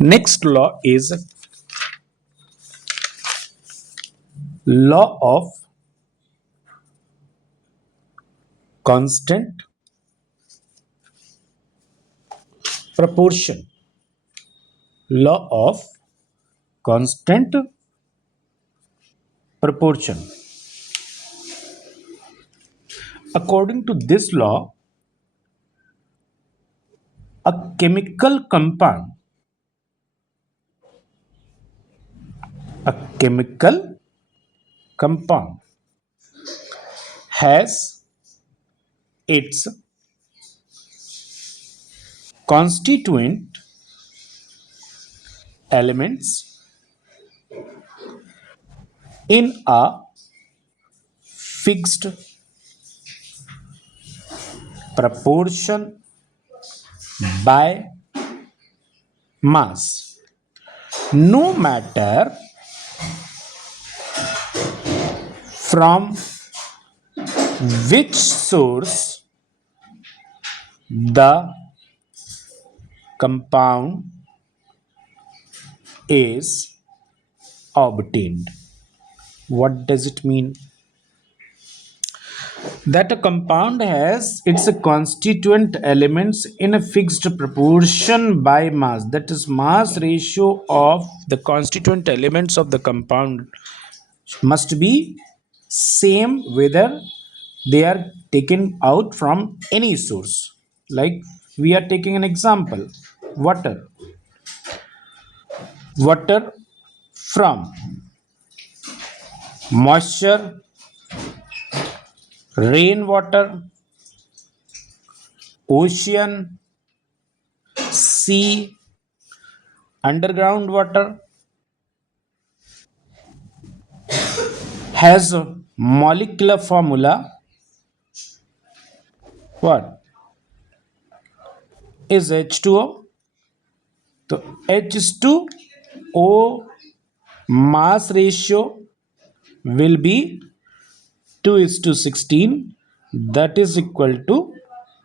Next law is law of constant proportion. Law of constant proportion. According to this law, a chemical compound, a chemical compound has its constituent elements in a fixed proportion by mass. No matter from which source the compound is obtained. What does it mean? That a compound has its constituent elements in a fixed proportion by mass. That is, mass ratio of the constituent elements of the compound must be same whether they are taken out from any source. Like we are taking an example, water. Water from moisture, rainwater, ocean, sea, underground water has a molecular formula. What is H2O? So H2O mass ratio will be 2 is to 16, that is equal to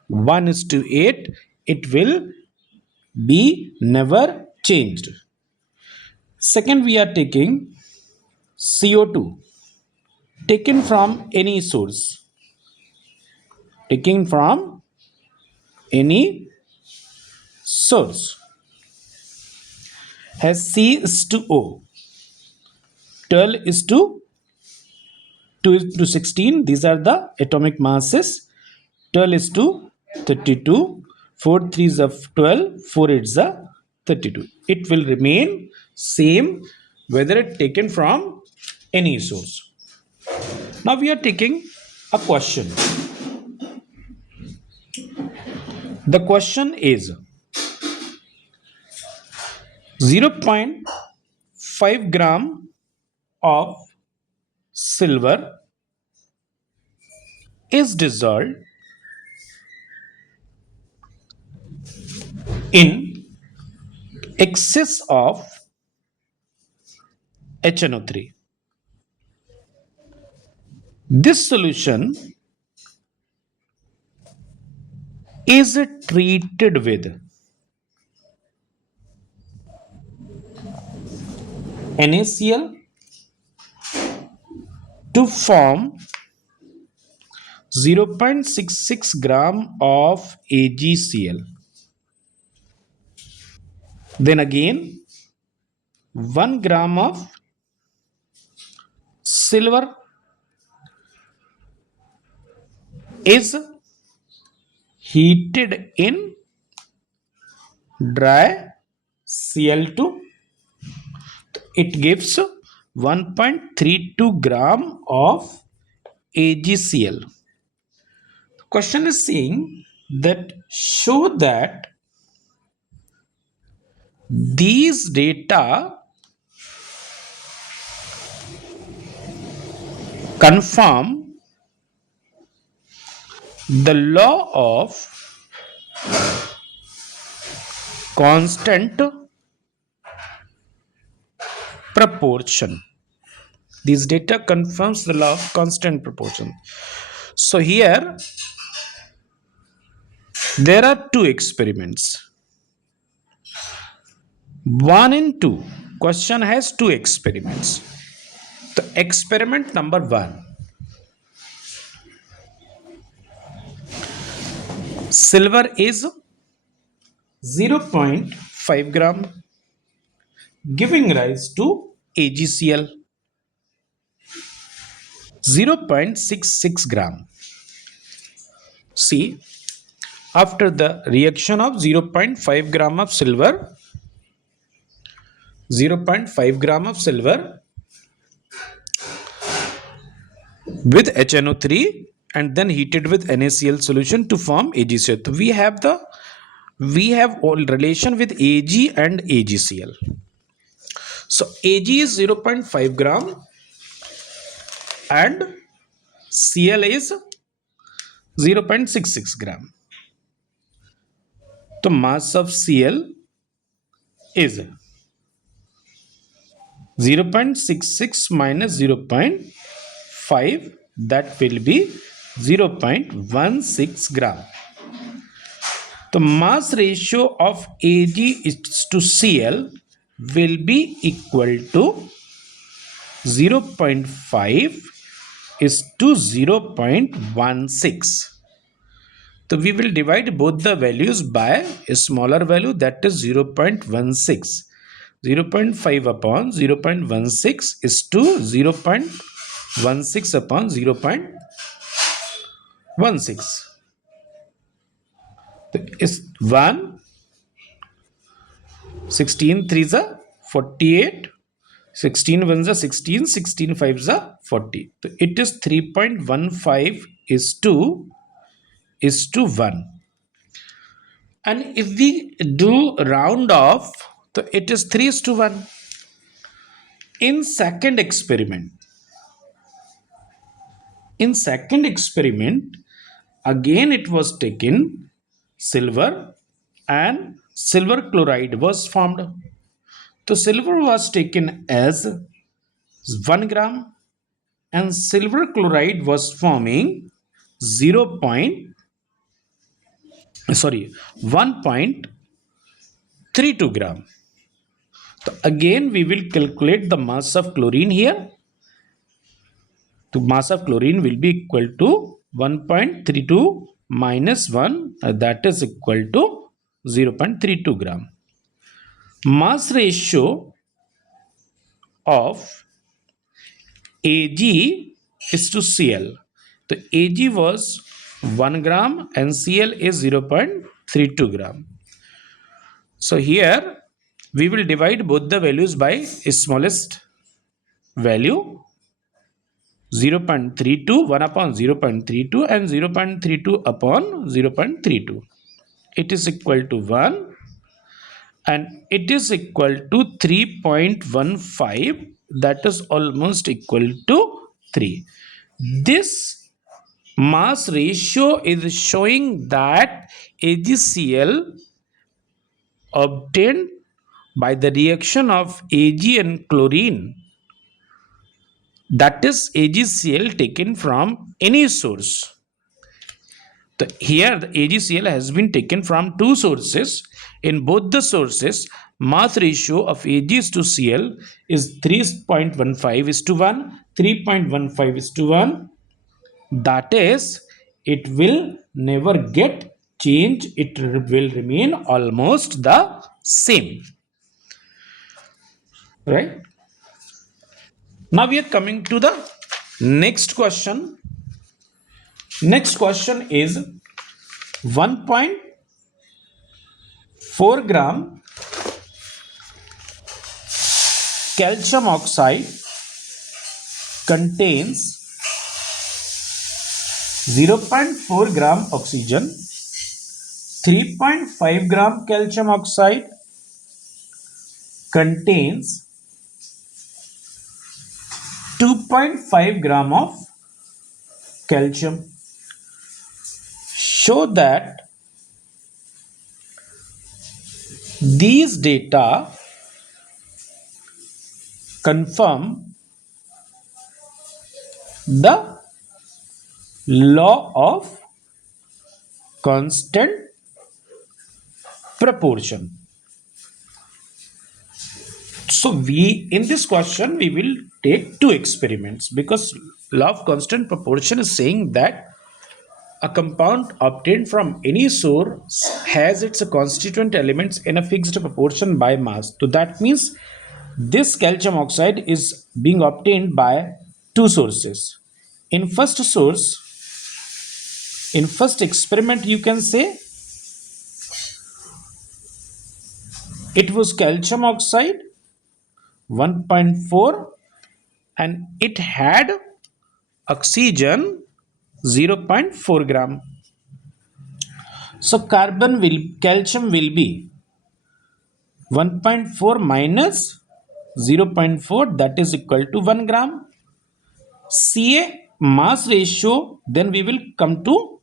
1 is to 8. It will be never changed. Second, we are taking CO2 taken from any source, taken from any source has C is to O, 12 is to 2 is to 16. These are the atomic masses. 12 is to 32, 4 3s of 12, 4 8s are 32. It will remain same whether it taken from any source. Now we are taking a question. The question is 0.5 gram of silver is dissolved in excess of HNO3. This solution is treated with NaCl to form 0.66 gram of AgCl. Then again 1 gram of silver is heated in dry Cl2. It gives 1.32 gram of AgCl. The question is saying that show that these data confirm the law of constant proportion. These data confirms the law of constant proportion. So here there are two experiments. 1 and 2. Question has two experiments. The experiment number 1. Silver is 0.5 gram, giving rise to AgCl 0.66 gram. See, after the reaction of 0.5 gram of silver, 0.5 gram of silver with HNO3 and then heated with NaCl solution to form AgCl. So we have all relation with Ag and AgCl. So Ag is 0.5 gram and Cl is 0.66 gram. The mass of Cl is 0.66 minus 0.5, that will be 0.16 gram. The mass ratio of Ag is to Cl will be equal to 0.5 is to 0.16. So we will divide both the values by a smaller value, that is 0.16. 0.5 upon 0.16 is to 0.16 upon 0.16 is 1. 16 3s are 48, 16 1s are 16, 16 5s are 40. So it is 3.15 is to 1. And if we do round off, so it is 3 is to 1. In second experiment, again it was taken silver and silver chloride was formed. So silver was taken as 1 gram and silver chloride was forming 0 point, sorry, 1.32 gram. So again we will calculate the mass of chlorine here. The mass of chlorine will be equal to 1.32 minus 1, that is equal to 0.32 gram. Mass ratio of Ag is to Cl. The Ag was 1 gram and Cl is 0.32 gram. So here we will divide both the values by smallest value, 0.32, 1 upon 0.32 and 0.32 upon 0.32. It is equal to 1 and it is equal to 3.15, that is almost equal to 3. This mass ratio is showing that AgCl obtained by the reaction of Ag and chlorine, that is AgCl taken from any source. Here the AgCl has been taken from two sources. In both the sources, mass ratio of Ag to Cl is 3.15 is to 1, 3.15 is to 1. That is, it will never get changed. It will remain almost the same. Right? Now we are coming to the next question. Next question is 1.4 gram calcium oxide contains 0.4 gram oxygen, 3.5 gram calcium oxide contains 2.5 gram of calcium. Show that these data confirm the law of constant proportion. So we in this question we will take two experiments because law of constant proportion is saying that a compound obtained from any source has its constituent elements in a fixed proportion by mass. So that means this calcium oxide is being obtained by two sources. In first source, in first experiment, you can say it was calcium oxide 1.4 and it had oxygen 0.4 gram. So calcium will be 1.4 minus 0.4, that is equal to 1 gram. Ca mass ratio, then we will come to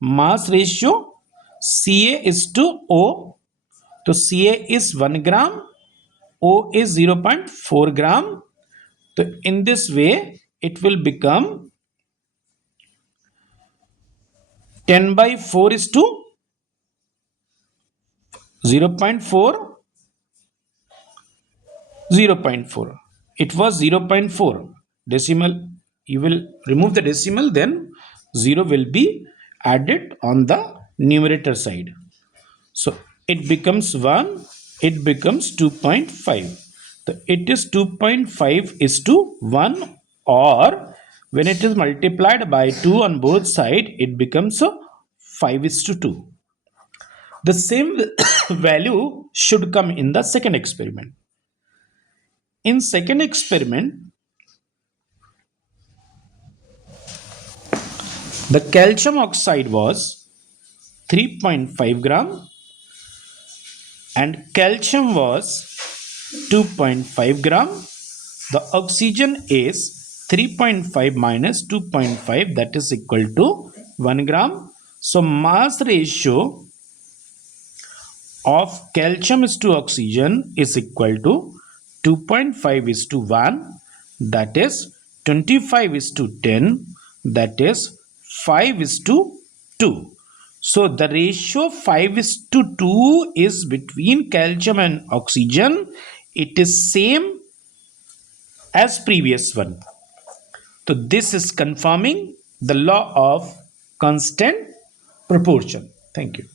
mass ratio. Ca is to O. So Ca is 1 gram, O is 0.4 gram. So in this way, it will become 10 by 4 is to 0.4, 0.4. It was 0.4 decimal. You will remove the decimal, then 0 will be added on the numerator side. So it becomes 1, it becomes 2.5. So it is 2.5 is to 1, or when it is multiplied by 2 on both sides, it becomes a 5 is to 2. The same value should come in the second experiment. In second experiment, the calcium oxide was 3.5 gram and calcium was 2.5 gram. The oxygen is 3.5 minus 2.5, that is equal to 1 gram. So mass ratio of calcium is to oxygen is equal to 2.5 is to 1, that is 25 is to 10, that is 5 is to 2. So the ratio 5 is to 2 is between calcium and oxygen. It is same as previous one. So this is confirming the law of constant proportion. Thank you.